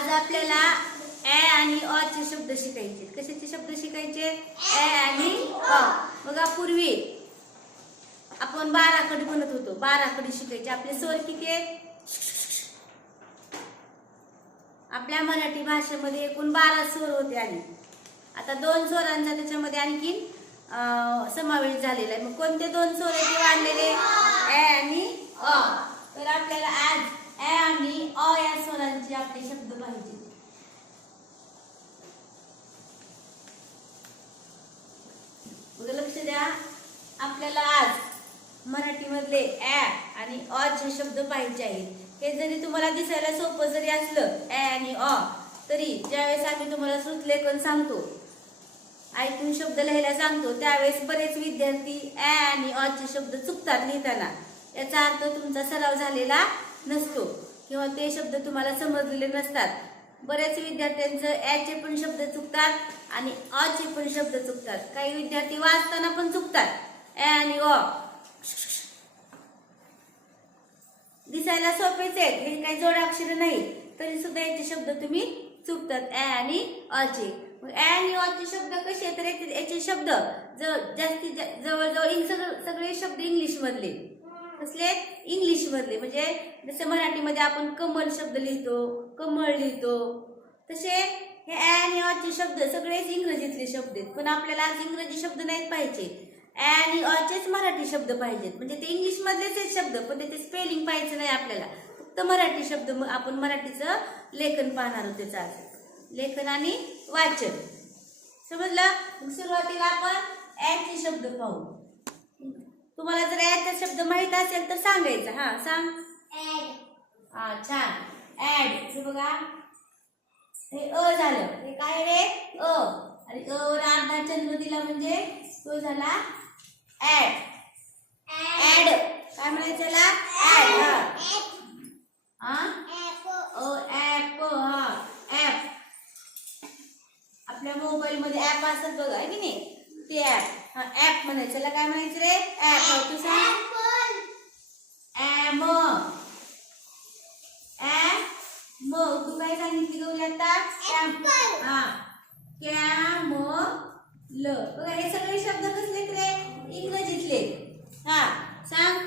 आज आपल्याला ए आणि अ चे शब्द शिकायचे कशाचे शब्द शिकायचे? ए आणि अ. बघा पूर्वी आपण बाराकडे म्हणत होतो. बाराखडी शिकायचे. आपले स्वर किती आहेत? आपल्या मराठी भाषेमध्ये एकूण बारा स्वर होते आणि आता दोन स्वरांचा त्याच्यामध्ये आणखीन अं, समावेश झालेला आहे. मग कोणते दोन स्वर आहेत ते वाढलेले? ए आणि अ. तर आपल्याला आज ए आणि अ या स्वरांचे आपले शब्द पाहिजे. लक्ष द्या आपल्याला आज मराठीमधले ए आणि अ चे शब्द पाहिजे आहेत. हे जरी तुम्हाला दिसायला सोपं जरी असलं ए आणि अ तरी ज्यावेळेस आम्ही तुम्हाला श्रुतलेखन सांगतो ऐकून शब्द लिहायला सांगतो त्यावेळेस बरेच विद्यार्थी ए आणि अ चे शब्द चुकतात लिहिताना. याचा अर्थ तुमचा सराव झालेला नसतो किंवा ते शब्द तुम्हाला समजलेले नसतात. बऱ्याच विद्यार्थ्यांचं ॲचे पण शब्द चुकतात आणि अचे चे पण शब्द चुकतात. काही विद्यार्थी वाचताना पण चुकतात. ए आणि ऑ दिसायला सोपेच आहेत. हे काही जोड अक्षर नाही. तरी सुद्धा याचे शब्द तुम्ही चुकतात. ए आणि अचे मग ऍ आणि अ चे शब्द कसे आहेत? तर याचे शब्द ज- जास्तीत जवळजवळ इन- सगळे सगळे शब्द इंग्लिश मधले. कसले इंग्लिशमधले म्हणजे जसं मराठीमध्ये आपण कमल शब्द लिहितो कमळ लिहितो. तसे हे ॲन आणि अ शब्द सगळेच इंग्रजीतले शब्द आहेत. पण आपल्याला आज इंग्रजी शब्द नाहीत पाहिजे. ॲन आणि मराठी शब्द पाहिजेत. म्हणजे ते इंग्लिशमधलेच आहेत शब्द पण त्याचे स्पेलिंग पाहिजे नाही आपल्याला. फक्त मराठी शब्द मग आपण मराठीचं लेखन पाहणार आहोत त्याचं आज. लेखन आणि वाचन. समजलं? सुरुवातीला आपण ॲचे शब्द पाहू. तुम्हाला जर ऍचा शब्द माहीत असेल तर सांगायचं. हा सांग. हा छान. ऍड हे बघा. हे अ झालं. हे काय रे? अ. आणि अ वर अर्धा चंद्र दिला म्हणजे तो झाला ऍड ऍड काय म्हणायचं त्याला ऍड हा हा अ ऍप हा ऍप आपल्या मोबाईल मध्ये ऍप असतात बघा आहे की नाही ते ऍप हा ऍप म्हणायचं त्याला काय म्हणायचं रे ऍप तू सांग ऍम ऍम तू काय सांगितली गौरी आता कॅम हा. कॅम ल बघा हे सगळे शब्द कसले रे इंग्रजीतले. हा सांग.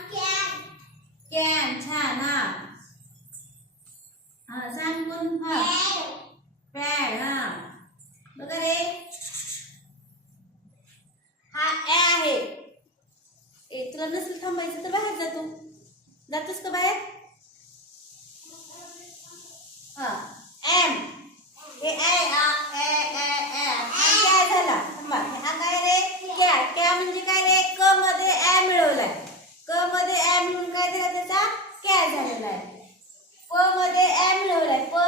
ए ए ए हा। काय काय म्हणजे काय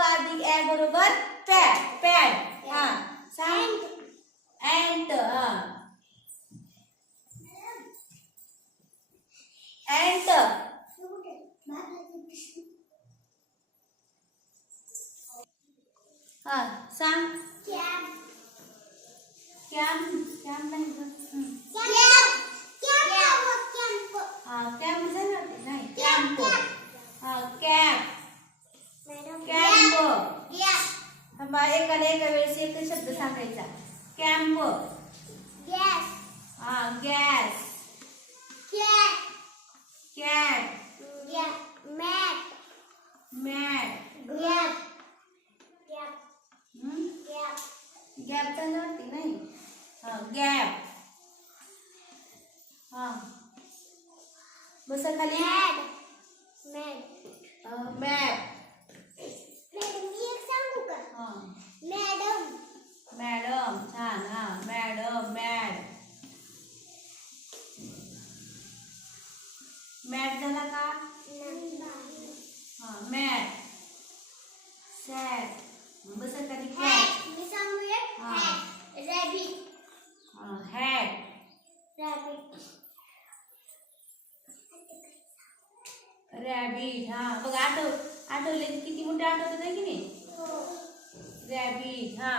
अधिक हा। सांग हा सांग कॅम कॅम नाही गं. हं. हा कॅम्प झालं वाटतं. नाही कॅम्प हा कॅम्प कॅम्प थांबा एकाला एका वेळेस एकच शब्द सांगायचा कॅम्प हा गॅस कॅट मॅट गॅप झालं वाटते नाही हा गॅप हा बसा खाली मॅप हा मॅडम छान हा मॅडम मॅड मॅट झाला का हा मॅट सॅड बसा खाली कॅट हॅट रॅबिट हा. बघ आठव आठवले किती मोठे आठवतात आहे की नाही? रॅबिट हा.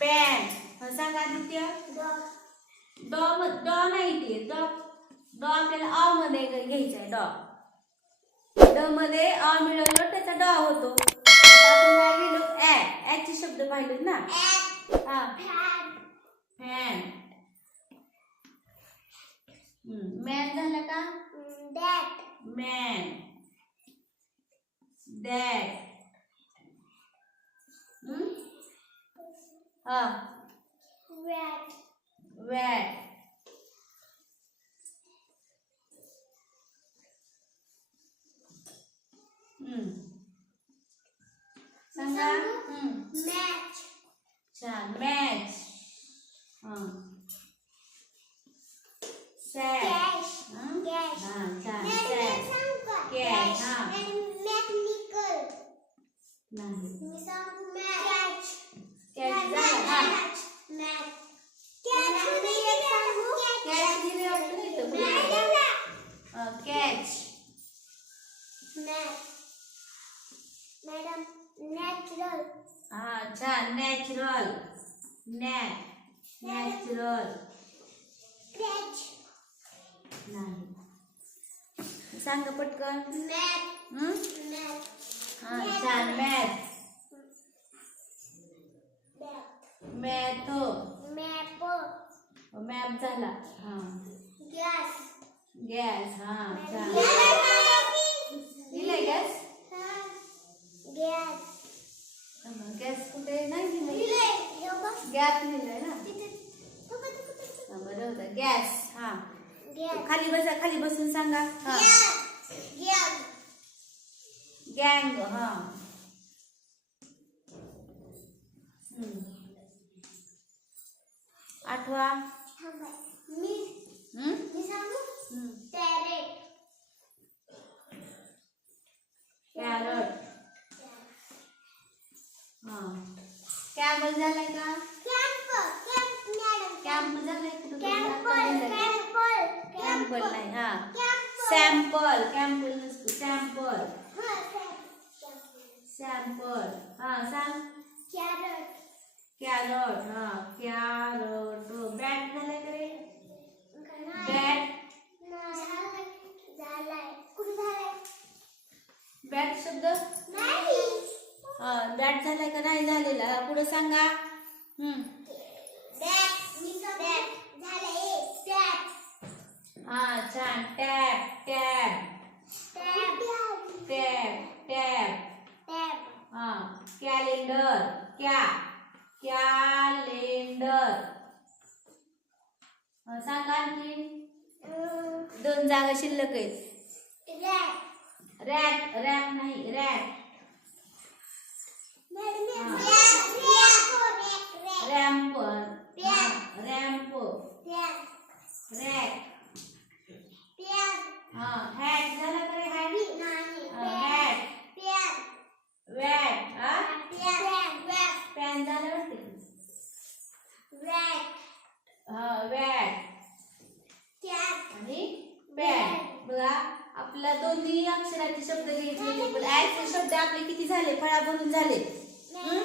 पॅन हा सांग आदित्य. डॉ डॉ नाही ते. डॉ डॉ आपल्याला अ मध्ये घ्यायचा आहे डॉ ड मध्ये अ मिळवलं त्याचा डॉ होतो. आता आपण काय गेलो ऍ पाहिलेत ना? हा. फॅन मॅन झालं का? Man that? Hmm? Uh, red. Red. Hmm. Sangha? Hmm. Match. Cha, match. Hmm. Cash. Hmm? Cash. Ah, cha. Cash. Cash. छान सॅड कॅच हा नाही कॅच झाला हा कॅच दिले वाटतं तिथं कॅच मॅडम नॅचरल हा छान नॅचरल नॅ नॅचरल क्रॅच नाही सांग पटकन मॅथ हम्म? मॅथ हा छान मॅथ. मॅथ मॅप मॅप झाला. हा. गॅस. गॅस हा छान दिलाय गॅस? गॅस गॅस कुठे? नाही गॅप गॅस लिहिलाय ना बरं होतं. गॅस. हा. खाली बसा खाली बसून सांगा. हा. गँग हा हम्म. आठवा हम्म? हम्म. कॅरट हा कॅमल झालाय का कॅम्प झालाय कुठं कॅम्पल नाही हा सॅम्पल कॅम्पल नसतो सॅम्पल सॅम्पल हा सांग. कॅरट. हा कॅरट. बॅट झालाय का रे? बॅट? बॅट शब्द? हा बॅट झालाय का नाही झालेला? पुढे सांगा. हा छान. Tap tap. टॅप. टॅप हा कॅलेंडर क्या? कॅलेंडर सांगा आणखी. दोन जागा शिल्लक आहेत. रॅट रॅप नाही रॅट रॅम्प रॅम्प रॅट हा हॅट झाला का रे हॅट हॅट वॅट हा वॅट झालं वाटते हा वॅट आणि बॅट बघा आपल्या दोन्ही अक्षराचे शब्द घेतलेले पण ऍडचे शब्द आपले किती झाले? फळा भरून झाले. हम्म?